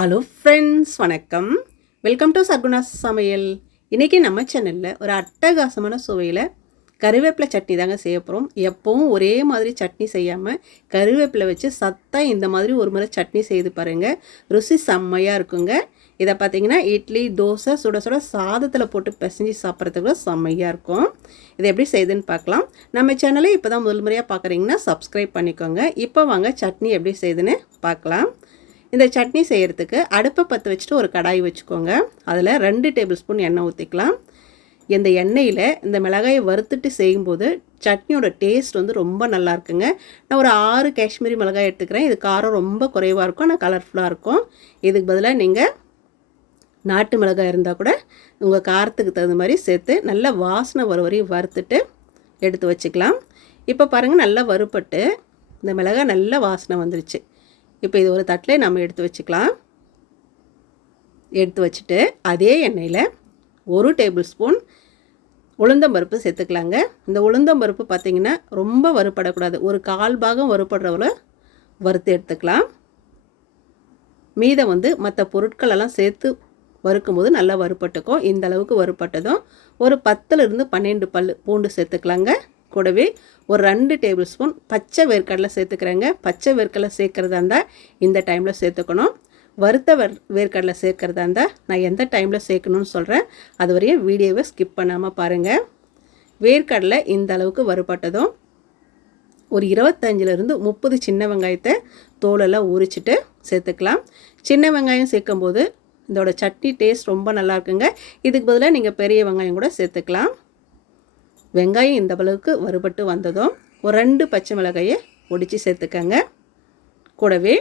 Hello friends, வணக்கம். Welcome to சர்க்குணாஸ் சமையல். இன்றைக்கி நம்ம சேனலில் ஒரு அட்டகாசமான சுவையில் கருவேப்பிலை சட்னி தாங்க செய்ய போகிறோம். எப்போவும் ஒரே மாதிரி சட்னி செய்யாமல் கருவேப்பிலை வச்சு சத்தாக இந்த மாதிரி ஒரு முறை சட்னி செய்து பாருங்கள். ருசி செம்மையாக இருக்குங்க. இதை பார்த்திங்கன்னா இட்லி, தோசை, சுட சுட சாதத்தில் போட்டு பிசைஞ்சு சாப்பிட்றதுக்கு செம்மையாக இருக்கும். இதை எப்படி செய்யுதுன்னு பார்க்கலாம். நம்ம சேனலை இப்போ தான் முதல் முறையாக பார்க்குறீங்கன்னா சப்ஸ்கிரைப் பண்ணிக்கோங்க. இப்போ வாங்க சட்னி எப்படி செய்யுதுன்னு பார்க்கலாம். இந்த சட்னி செய்கிறதுக்கு அடுப்பை பற்ற வச்சுட்டு ஒரு கடாய் வச்சுக்கோங்க. அதில் 2 டேபிள் ஸ்பூன் எண்ணெய் ஊற்றிக்கலாம். இந்த எண்ணெயில் இந்த மிளகாயை வறுத்துட்டு செய்யும்போது சட்னியோட டேஸ்ட் வந்து ரொம்ப நல்லா இருக்குங்க. நான் ஒரு 6 காஷ்மீரி மிளகாய் எடுத்துக்கிறேன். இது காரம் ரொம்ப குறைவாக இருக்கும், ஆனால் கலர்ஃபுல்லாக இருக்கும். இதுக்கு பதிலாக நீங்கள் நாட்டு மிளகாய் இருந்தால் கூட உங்கள் காரத்துக்கு தகுந்த மாதிரி சேர்த்து நல்லா வாசனை வர வரையும் வறுத்துட்டு எடுத்து வச்சுக்கலாம். இப்போ பாருங்கள், நல்லா வறுப்பட்டு இந்த மிளகாய் நல்லா வாசனை வந்துருச்சு. இப்போ இது ஒரு தட்டில் நம்ம எடுத்து வச்சுக்கலாம். எடுத்து வச்சுட்டு அதே எண்ணெயில் 1 டேபிள் ஸ்பூன் உளுந்தம்பருப்பு சேர்த்துக்கலாங்க. இந்த உளுந்தம்பருப்பு பார்த்திங்கன்னா ரொம்ப வறுப்படக்கூடாது, ஒரு 1/4 பாகம் வறுப்படுறவள வறுத்து எடுத்துக்கலாம். மீதம் வந்து மற்ற பொருட்களெல்லாம் சேர்த்து வறுக்கும்போது நல்லா வறுப்பட்டுக்கும். இந்த அளவுக்கு வறுப்பட்டதும் ஒரு 10லிருந்து 12 பல் பூண்டு சேர்த்துக்கலாங்க. கூடவே ஒரு 2 டேபிள் ஸ்பூன் பச்சை வேர்க்கடலை சேர்த்துக்கிறேங்க. பச்சை வேர்க்கடலை சேர்க்குறதா இருந்தால் இந்த டைமில் சேர்த்துக்கணும். வறுத்த வேர்க்கடலை சேர்க்குறதா இருந்தால் நான் எந்த டைமில் சேர்க்கணும்னு சொல்கிறேன். அது வரையும் வீடியோவை ஸ்கிப் பண்ணாமல் பாருங்கள். வேர்க்கடலை இந்த அளவுக்கு வறுப்பட்டதும் ஒரு 25லிருந்து 30 சின்ன வெங்காயத்தை தோலெல்லாம் உரிச்சிட்டு சேர்த்துக்கலாம். சின்ன வெங்காயம் சேர்க்கும்போது இதோட சட்னி டேஸ்ட் ரொம்ப நல்லா இருக்குங்க. இதுக்கு பதிலாக நீங்கள் பெரிய வெங்காயம் கூட சேர்த்துக்கலாம். வெங்காயம் இந்த அளவுக்கு வறுபட்டு வந்ததும் ஒரு 2 பச்சை மிளகாயை ஒடிச்சு சேர்த்துக்கங்க. கூடவே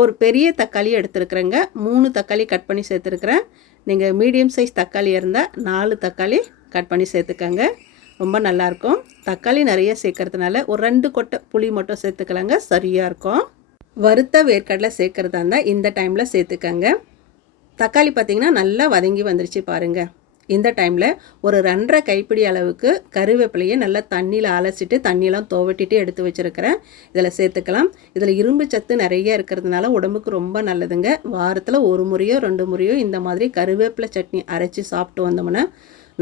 ஒரு பெரிய தக்காளி எடுத்துருக்குறேங்க. 3 தக்காளி கட் பண்ணி சேர்த்துருக்குறேன். நீங்கள் மீடியம் சைஸ் தக்காளி இருந்தால் 4 தக்காளி கட் பண்ணி சேர்த்துக்கங்க. ரொம்ப நல்லாயிருக்கும். தக்காளி நிறைய சேர்க்கறதுனால ஒரு 2 கொட்டை புளி மட்டும் சேர்த்துக்கலாங்க, சரியாக இருக்கும். வறுத்த வேர்க்கடலை சேர்க்குறதா இருந்தால் இந்த டைமில் சேர்த்துக்கங்க. தக்காளி பார்த்திங்கன்னா நல்லா வதங்கி வந்துருச்சு பாருங்கள். இந்த டைமில் ஒரு 2.5 கைப்பிடி அளவுக்கு கருவேப்பிலையை நல்லா தண்ணியில் அலசிட்டு தண்ணியெலாம் துவட்டிட்டு எடுத்து வச்சுருக்கிறேன். இதில் சேர்த்துக்கலாம். இதில் இரும்பு சத்து நிறைய இருக்கிறதுனால உடம்புக்கு ரொம்ப நல்லதுங்க. வாரத்தில் 1 முறையோ 2 முறையோ இந்த மாதிரி கருவேப்பிலை சட்னி அரைச்சி சாப்பிட்டு வந்தோம்னா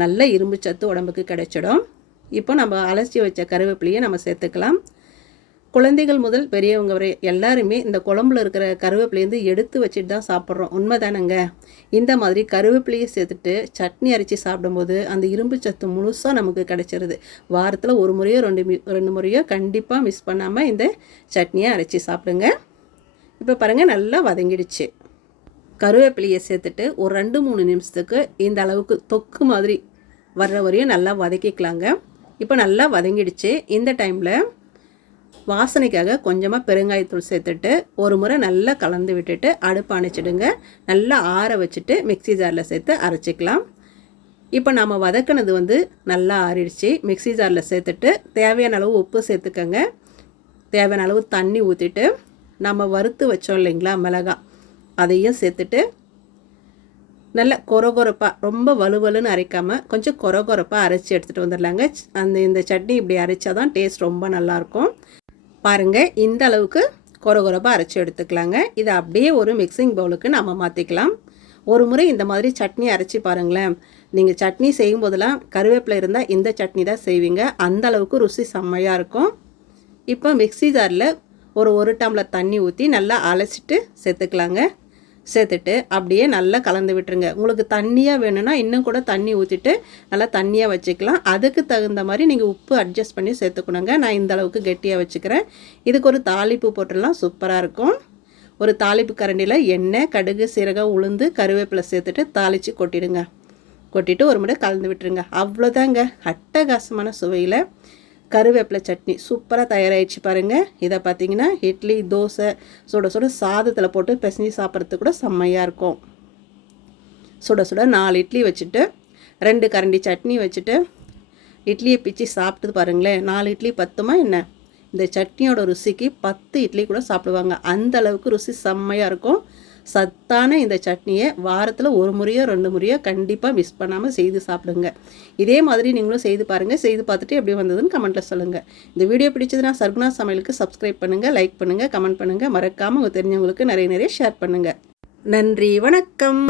நல்ல இரும்பு சத்து உடம்புக்கு கிடைச்சிடும். இப்போ நம்ம அலசி வச்ச கருவேப்பிலையை நம்ம சேர்த்துக்கலாம். குழந்தைகள் முதல் பெரியவங்க வரை எல்லாருமே இந்த குழம்புல இருக்கிற கருவேப்பிலையிலேருந்து எடுத்து வச்சுட்டு தான் சாப்பிட்றோம். உண்மை தானேங்க. இந்த மாதிரி கருவேப்பிலையை சேர்த்துட்டு சட்னி அரைச்சி சாப்பிடும்போது அந்த இரும்பு சத்து முழுசாக நமக்கு கிடைச்சிருது. வாரத்தில் 1 முறையோ 2 முறையோ கண்டிப்பாக மிஸ் பண்ணாமல் இந்த சட்னியை அரைச்சி சாப்பிடுங்க. இப்போ பாருங்கள், நல்லா வதங்கிடுச்சு. கருவேப்பிலையை சேர்த்துட்டு ஒரு 2-3 நிமிஷத்துக்கு இந்த அளவுக்கு தொக்கு மாதிரி வர்ற வரையும் நல்லா வதக்கிக்கலாங்க. இப்போ நல்லா வதங்கிடுச்சு. இந்த டைமில் வாசனைக்காக கொஞ்சமாக பெருங்காயத்தூள் சேர்த்துட்டு ஒரு முறை நல்லா கலந்து விட்டுட்டு அடுப்பு அணைச்சிடுங்க. நல்லா ஆற வச்சுட்டு மிக்ஸி ஜாரில் சேர்த்து அரைச்சிக்கலாம். இப்போ நம்ம வதக்கினது வந்து நல்லா ஆறிடுச்சு. மிக்ஸி ஜாரில் சேர்த்துட்டு தேவையான அளவு உப்பு சேர்த்துக்கங்க. தேவையான அளவு தண்ணி ஊற்றிட்டு நம்ம வறுத்து வச்சோம் இல்லைங்களா மிளகாய், அதையும் சேர்த்துட்டு நல்லா கொரகொரப்பாக, ரொம்ப வலுவலுன்னு அரைக்காமல் கொஞ்சம் கொரகொரப்பாக அரைச்சி எடுத்துகிட்டு வந்துடலாங்க. இந்த சட்னி இப்படி அரைச்சா தான் டேஸ்ட் ரொம்ப நல்லாயிருக்கும். பாருங்கள், இந்த அளவுக்கு கொரகொரப்பாக அரைச்சி எடுத்துக்கலாங்க. இதை அப்படியே ஒரு மிக்சிங் பவுலுக்கு நம்ம மாற்றிக்கலாம். ஒரு முறை இந்த மாதிரி சட்னி அரைச்சி பாருங்களேன். நீங்கள் சட்னி செய்யும் போதெல்லாம் கருவேப்பிலை இருந்தால் இந்த சட்னி தான் செய்வீங்க. அந்த அளவுக்கு ருசி செம்மையாக இருக்கும். இப்போ மிக்ஸி ஜாரில் ஒரு டம்ளர் தண்ணி ஊற்றி நல்லா அலசிட்டு சேர்த்துக்கலாங்க. சேர்த்துட்டு அப்படியே நல்லா கலந்து விட்டுருங்க. உங்களுக்கு தண்ணியாக வேணும்னா இன்னும் கூட தண்ணி ஊற்றிட்டு நல்லா தண்ணியாக வச்சுக்கலாம். அதுக்கு தகுந்த மாதிரி நீங்கள் உப்பு அட்ஜஸ்ட் பண்ணி சேர்த்துக்கணுங்க. நான் இந்த அளவுக்கு கெட்டியாக வச்சுக்கிறேன். இதுக்கு ஒரு தாளிப்பு போட்டுடலாம், சூப்பராக இருக்கும். ஒரு தாளிப்பு கரண்டியில் எண்ணெய், கடுகு, சீரகம், உளுந்து, கருவேப்பிலை சேர்த்துட்டு தாளித்து கொட்டிடுங்க. கொட்டிட்டு ஒரு முறை கலந்து விட்டுருங்க. அவ்வளோதாங்க, அட்டகாசமான சுவையில் கருவேப்பிலை சட்னி சூப்பராக தயாராகிடுச்சு பாருங்கள். இதை பார்த்திங்கன்னா இட்லி, தோசை, சுட சுட சாதத்தில் போட்டு பிசைஞ்சு சாப்பிட்றதுக்கு கூட செம்மையாக இருக்கும். சுட சுட 4 இட்லி வச்சுட்டு 2 கரண்டி சட்னி வச்சுட்டு இட்லியை பிச்சு சாப்பிட்டு பாருங்களேன். 4 இட்லி பத்துமா என்ன? இந்த சட்னியோட ருசிக்கு 10 இட்லி கூட சாப்பிடுவாங்க. அந்த அளவுக்கு ருசி செம்மையாக இருக்கும். சத்தான இந்த சட்னியை வாரத்தில் ஒரு முறையோ 2 முறையோ கண்டிப்பாக மிஸ் பண்ணாமல் செய்து சாப்பிடுங்க. இதே மாதிரி நீங்களும் செய்து பாருங்கள். செய்து பார்த்துட்டு எப்படி வந்ததுன்னு கமெண்ட்டில் சொல்லுங்கள். இந்த வீடியோ பிடிச்சதுன்னா சர்குணா சமையலுக்கு சப்ஸ்கிரைப் பண்ணுங்கள், லைக் பண்ணுங்கள், கமெண்ட் பண்ணுங்கள். மறக்காமல் உங்கள் தெரிஞ்சவங்களுக்கு நிறைய ஷேர் பண்ணுங்கள். நன்றி, வணக்கம்.